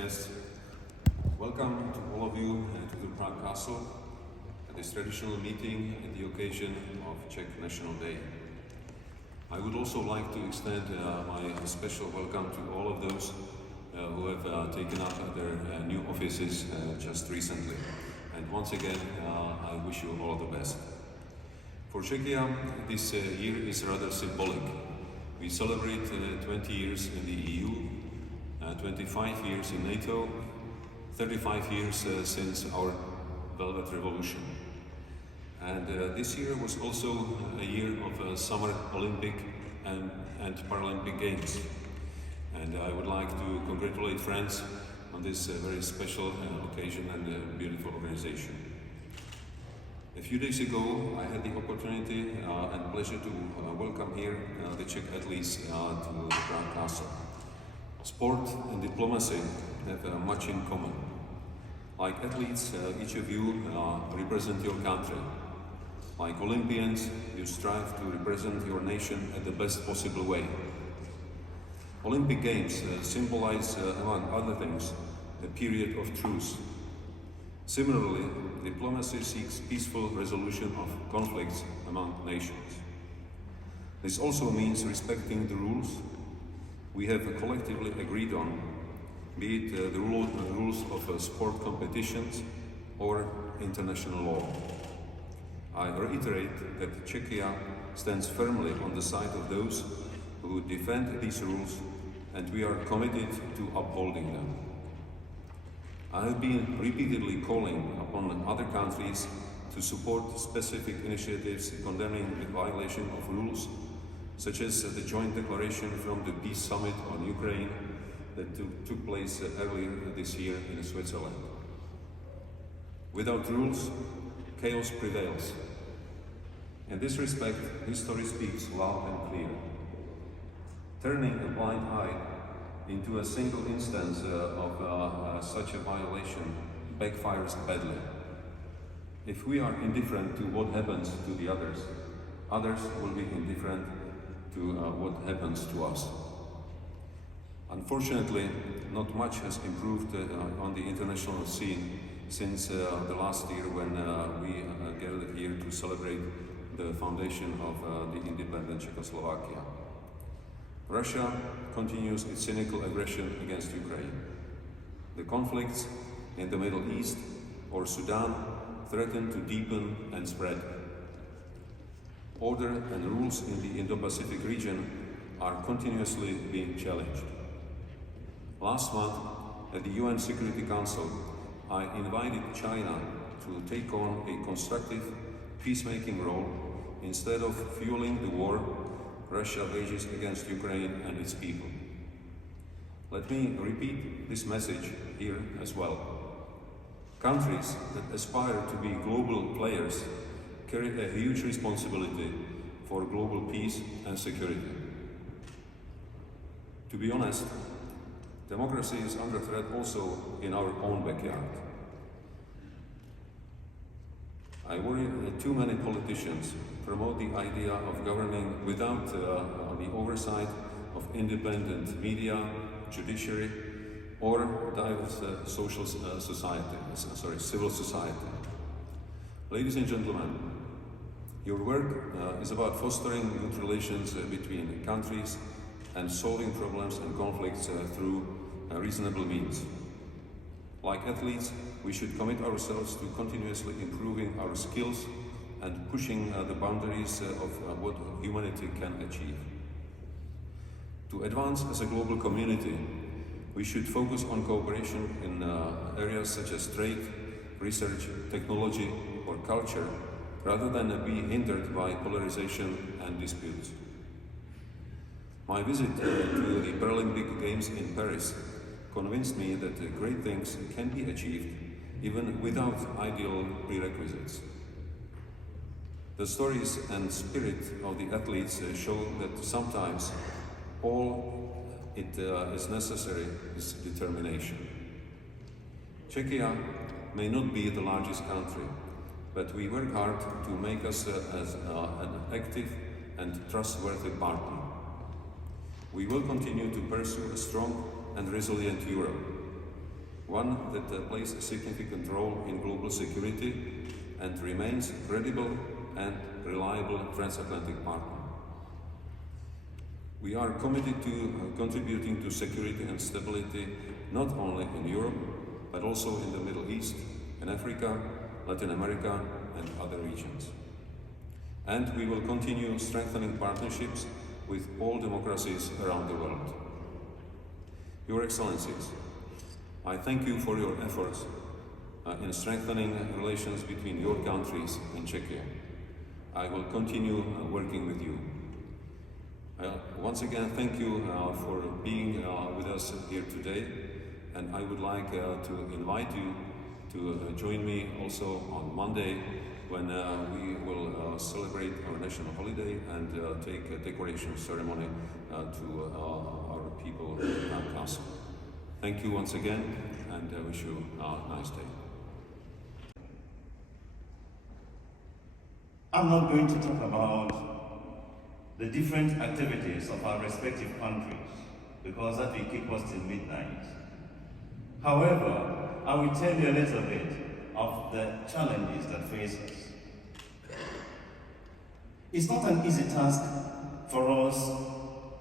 guests, welcome to all of you to the Prague Castle at this traditional meeting at the occasion of Czech National Day. I would also like to extend my special welcome to all of those who have taken up their new offices just recently. And once again, I wish you all the best. For Czechia, this year is rather symbolic. We celebrate 20 years in the EU, 25 years in NATO, 35 years since our Velvet Revolution. And this year was also a year of Summer Olympic and Paralympic Games. And I would like to congratulate France on this very special occasion and beautiful organization. A few days ago, I had the opportunity and pleasure to welcome here the Czech athletes to the Prague Castle. Sport and diplomacy have much in common. Like athletes, each of you represent your country. Like Olympians, you strive to represent your nation in the best possible way. Olympic Games symbolize, among other things, a period of truce. Similarly, diplomacy seeks peaceful resolution of conflicts among nations. This also means respecting the rules we have collectively agreed on, be it the rules of sport competitions or international law. I reiterate that Czechia stands firmly on the side of those who defend these rules, and we are committed to upholding them. I have been repeatedly calling upon other countries to support specific initiatives condemning the violation of rules, such as the joint declaration from the Peace Summit on Ukraine that took place earlier this year in Switzerland. Without rules, chaos prevails. In this respect, history speaks loud and clear. Turning a blind eye into a single instance of such a violation backfires badly. If we are indifferent to what happens to the others, others will be indifferent to what happens to us. Unfortunately, not much has improved on the international scene since the last year when we gathered here to celebrate the foundation of the independent Czechoslovakia. Russia continues its cynical aggression against Ukraine. The conflicts in the Middle East or Sudan threaten to deepen and spread. Order and rules in the Indo-Pacific region are continuously being challenged. Last month, at the UN Security Council, I invited China to take on a constructive peacemaking role instead of fueling the war Russia wages against Ukraine and its people. Let me repeat this message here as well. Countries that aspire to be global players carry a huge responsibility for global peace and security. To be honest, democracy is under threat also in our own backyard. I worry that too many politicians promote the idea of governing without the oversight of independent media, judiciary, or diverse civil society. Ladies and gentlemen, your work is about fostering good relations between countries and solving problems and conflicts through reasonable means. Like athletes, we should commit ourselves to continuously improving our skills and pushing the boundaries of what humanity can achieve. To advance as a global community, we should focus on cooperation in areas such as trade, research, technology, or culture, rather than be hindered by polarization and disputes. My visit to the Paralympic Games in Paris convinced me that great things can be achieved even without ideal prerequisites. The stories and spirit of the athletes show that sometimes all it is necessary is determination. Czechia may not be the largest country, but we work hard to make us as an active and trustworthy partner. We will continue to pursue a strong and resilient Europe. one that plays a significant role in global security and remains a credible and reliable transatlantic partner. We are committed to contributing to security and stability not only in Europe, but also in the Middle East, in Africa, Latin America, and other regions. And we will continue strengthening partnerships with all democracies around the world. Your Excellencies, I thank you for your efforts in strengthening relations between your countries and Czechia. I will continue working with you. Once again, thank you for being with us here today, and I would like to invite you to join me also on Monday when we will celebrate our national holiday and take a decoration ceremony to our people in our castle. Thank you once again, and I wish you a nice day. I'm not going to talk about the different activities of our respective countries, because that will keep us till midnight. However, I will tell you a little bit of the challenges that face us. It's not an easy task for us,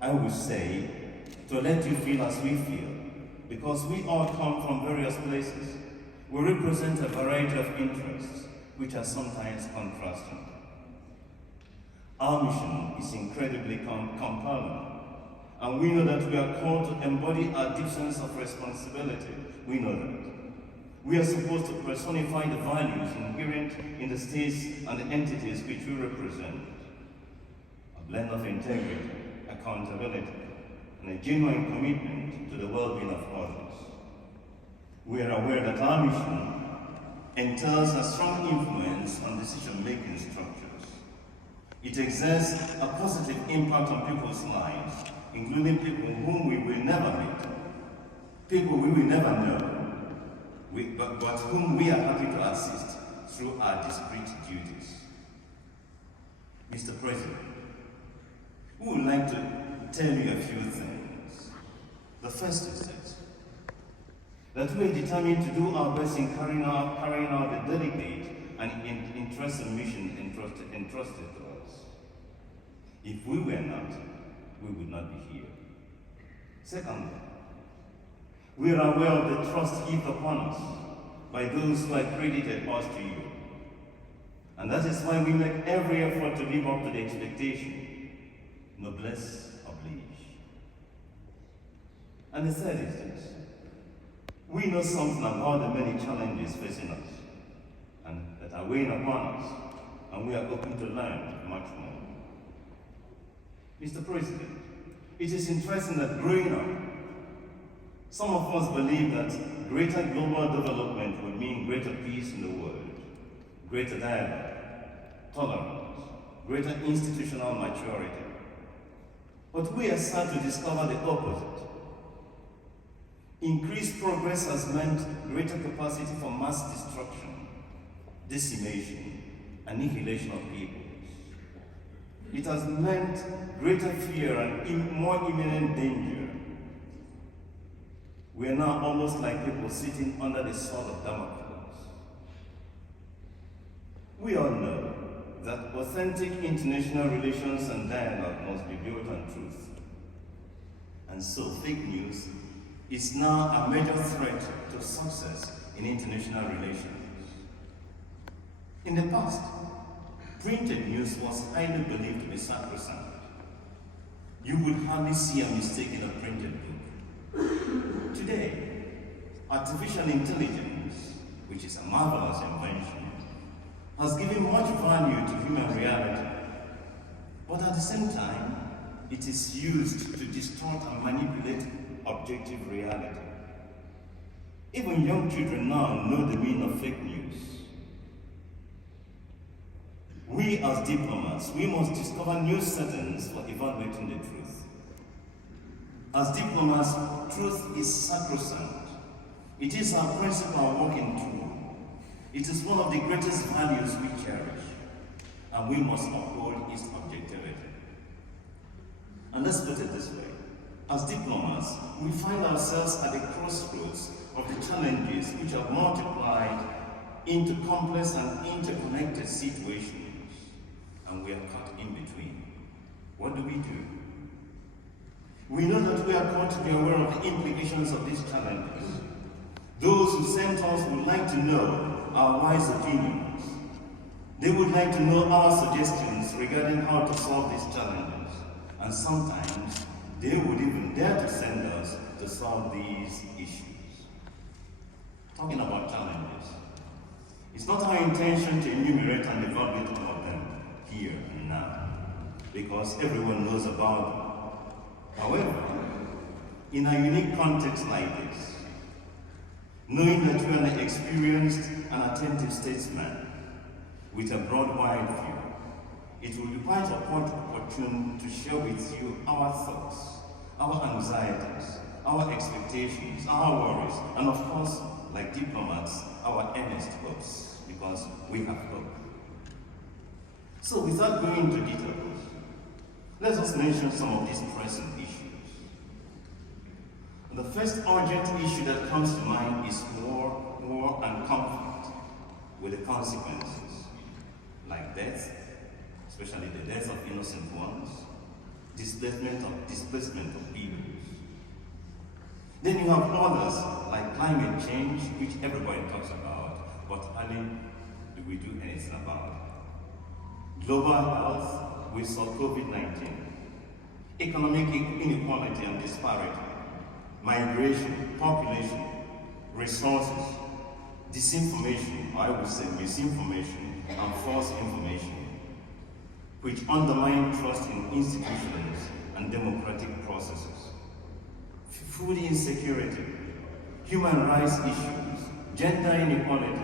I would say, to let you feel as we feel, because we all come from various places. We represent a variety of interests, which are sometimes contrasting. Our mission is incredibly compelling, and we know that we are called to embody our deep sense of responsibility. We know that. We are supposed to personify the values inherent in the states and the entities which we represent. A blend of integrity, accountability, and a genuine commitment to the well-being of others. We are aware that our mission entails a strong influence on decision-making structures. It exerts a positive impact on people's lives, including people whom we will never meet, people we will never know, but whom we are happy to assist through our discrete duties. Mr. President, we would like to tell you a few things. The first is this, that we are determined to do our best in carrying out the delicate and interesting mission entrusted to us. If we were not, we would not be here. Secondly, we are aware of the trust heaped upon us by those who accredited us to you. And that is why we make every effort to live up to the expectation, noblesse oblige. And the third is this, we know something about the many challenges facing us and that are weighing upon us, and we are open to learn much more. Mr. President, it is interesting that growing up, some of us believe that greater global development would mean greater peace in the world, greater dialogue, tolerance, greater institutional maturity. But we are sad to discover the opposite. Increased progress has meant greater capacity for mass destruction, decimation, annihilation of peoples. It has meant greater fear and more imminent danger. We are now almost like people sitting under the sword of Damocles. We all know that authentic international relations and dialogue must be built on truth. And so fake news is now a major threat to success in international relations. In the past, printed news was highly believed to be sacrosanct. You would hardly see a mistake in a printed book. Today, artificial intelligence, which is a marvelous invention, has given much value to human reality. But at the same time, it is used to distort and manipulate objective reality. Even young children now know the meaning of fake news. We as diplomats, we must discover new settings for evaluating the truth. As diplomats, truth is sacrosanct. It is our principal working tool. It is one of the greatest values we cherish, and we must uphold its objectivity. And let's put it this way. As diplomats, we find ourselves at the crossroads of the challenges which have multiplied into complex and interconnected situations, and we are caught in between. What do? We know that we are called to be aware of the implications of these challenges. Those who sent us would like to know our wise opinions. They would like to know our suggestions regarding how to solve these challenges. And sometimes they would even dare to send us to solve these issues. Talking about challenges, it's not our intention to enumerate and evaluate all of them here and now, because everyone knows about them. However, in a unique context like this, knowing that you are an experienced and attentive statesman with a broad wide view, it will be quite opportune to share with you our thoughts, our anxieties, our expectations, our worries, and of course, like diplomats, our earnest hopes, because we have hope. So without going into details, let us mention some of these pressing issues. The first urgent issue that comes to mind is war and conflict, with the consequences, like death, especially the death of innocent ones, displacement of peoples. Then you have others, like climate change, which everybody talks about, but hardly do we do anything about. Global health, we saw COVID-19. Economic inequality and disparity. Migration, population, resources, disinformation, or I would say misinformation, and false information, which undermine trust in institutions and democratic processes. Food insecurity, human rights issues, gender inequality,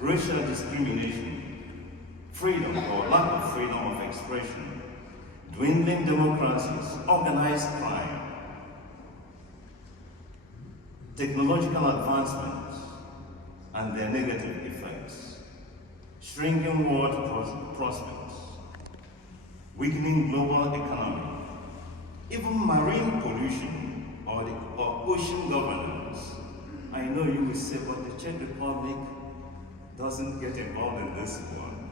racial discrimination, freedom or lack of freedom of expression, dwindling democracies, organized crime, technological advancements and their negative effects, shrinking world prospects, weakening global economy, even marine pollution or ocean governance. I know you will say, but the Czech Republic doesn't get involved in this one.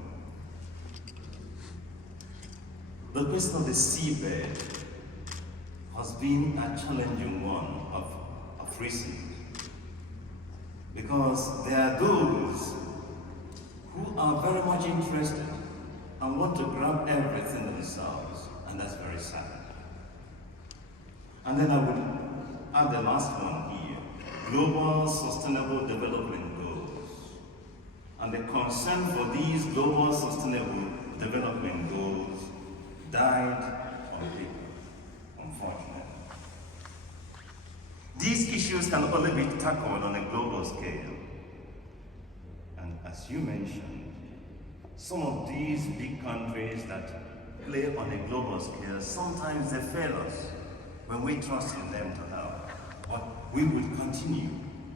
The question of the seabed has been a challenging one of recent, because there are those who are very much interested and want to grab everything themselves, and that's very sad. And then I would add the last one here, Global Sustainable Development Goals. And the concern for these Global Sustainable Development Goals died on paper, unfortunately. These issues can only be tackled on a global scale. And as you mentioned, some of these big countries that play on a global scale, sometimes they fail us when we trust in them to help. But we will continue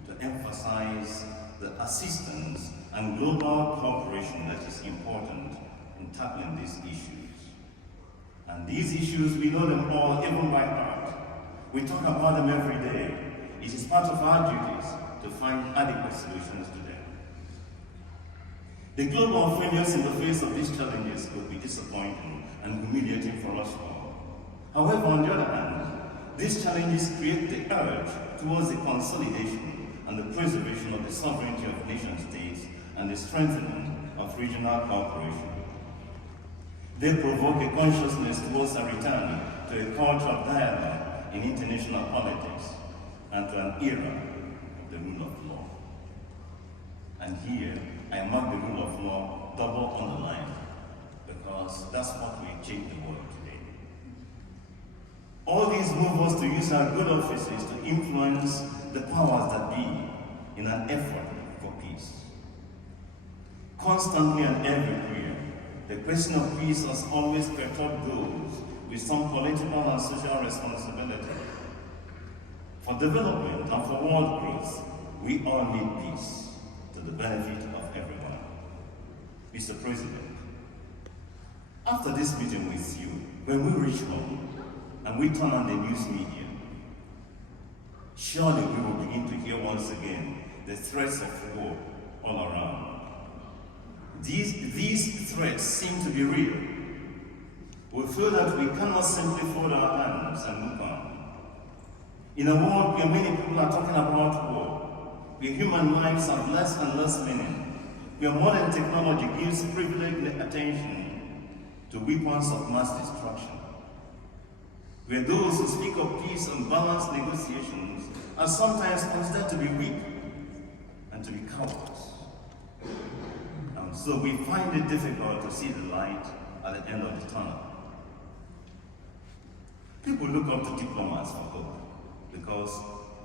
to emphasize the assistance and global cooperation that is important in tackling these issues. And these issues, we know them all, even by heart. We talk about them every day. It is part of our duties to find adequate solutions to them. The global failures in the face of these challenges could be disappointing and humiliating for us all. However, on the other hand, these challenges create the urge towards the consolidation and the preservation of the sovereignty of nation-states and the strengthening of regional cooperation. They provoke a consciousness towards a return to a culture of dialogue in international politics and to an era of the rule of law. And here, I mark the rule of law double underlined, because that's what will change the world today. All these move us to use our good offices to influence the powers that be in an effort for peace. Constantly and everywhere, the question of peace has always perturbed those with some political and social responsibility. For development and for world growth, we all need peace to the benefit of everyone. Mr. President, after this meeting with you, when we reach home and we turn on the news media, surely we will begin to hear once again the threats of war all around. These threats seem to be real. We feel that we cannot simply fold our hands and move on. In a world where many people are talking about war, where human lives have less and less meaning, where modern technology gives privileged attention to weapons of mass destruction, where those who speak of peace and balanced negotiations are sometimes considered to be weak and to be cowards. And so we find it difficult to see the light at the end of the tunnel. People look up to diplomats for hope because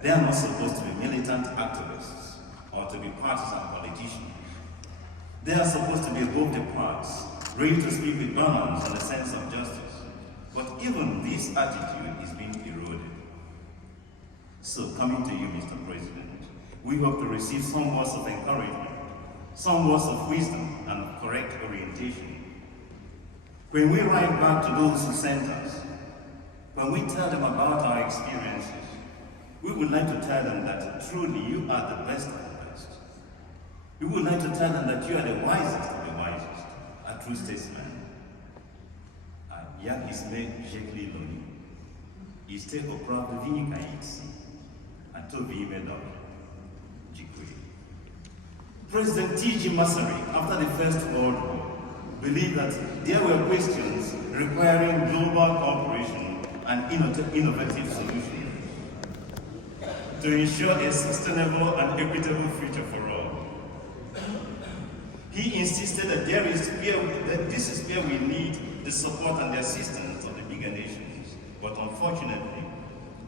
they are not supposed to be militant activists or to be partisan politicians. They are supposed to be above the parts, ready to speak with balance and a sense of justice. But even this attitude is being eroded. So, coming to you, Mr. President, we hope to receive some words of encouragement, some words of wisdom and correct orientation. When we write back to those who sent us, when we tell them about our experiences, we would like to tell them that truly you are the best of the best. We would like to tell them that you are the wisest of the wisest, a true statesman. Jak jsme řekli loni, jste opravdu vynikající, a to víme dobře. Děkuji. President T.G. Masari, after the First World War, believed that there were questions requiring global cooperation and innovative solutions to ensure a sustainable and equitable future for all. He insisted that this is where we need the support and the assistance of the bigger nations. But unfortunately,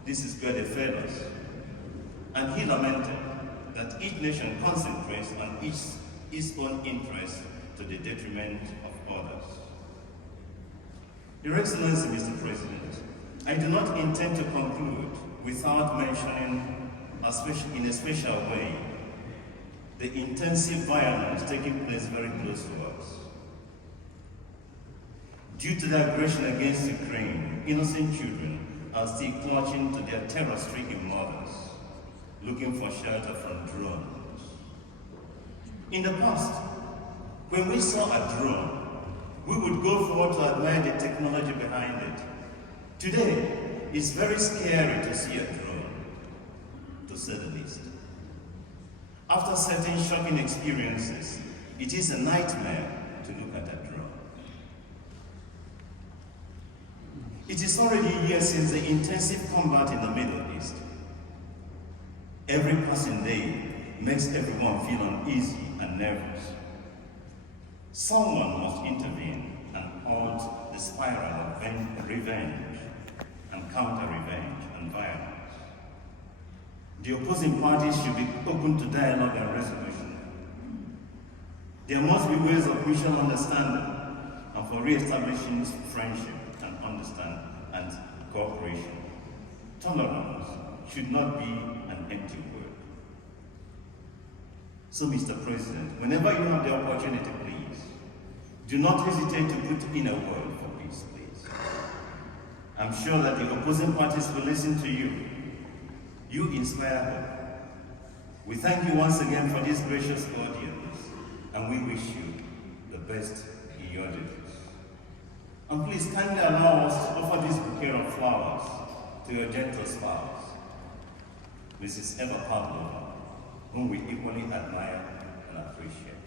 this is where they failed us. And he lamented that each nation concentrates on its own interests to the detriment of others. Your Excellency, Mr. President, I do not intend to conclude without mentioning, in a special way, the intensive violence taking place very close to us. Due to the aggression against Ukraine, innocent children are still clutching to their terror-stricken mothers, looking for shelter from drones. In the past, when we saw a drone, we would go forward to admire the technology behind it. Today, it's very scary to see a drone, to say the least. After certain shocking experiences, it is a nightmare to look at a drone. It is already a year since the intensive combat in the Middle East. Every passing day makes everyone feel uneasy and nervous. Someone must intervene and halt the spiral of revenge and counter-revenge and violence. The opposing parties should be open to dialogue and resolution. There must be ways of mutual understanding and for re-establishing friendship and understanding and cooperation. Tolerance should not be an empty word. So, Mr. President, whenever you have the opportunity, please, do not hesitate to put in a word for peace, please. I'm sure that the opposing parties will listen to you. You inspire hope. We thank you once again for this gracious audience, and we wish you the best in your duties. And please kindly allow us to offer this bouquet of flowers to your gentle spouse, Mrs. Eva Pavlova, whom we equally admire and appreciate.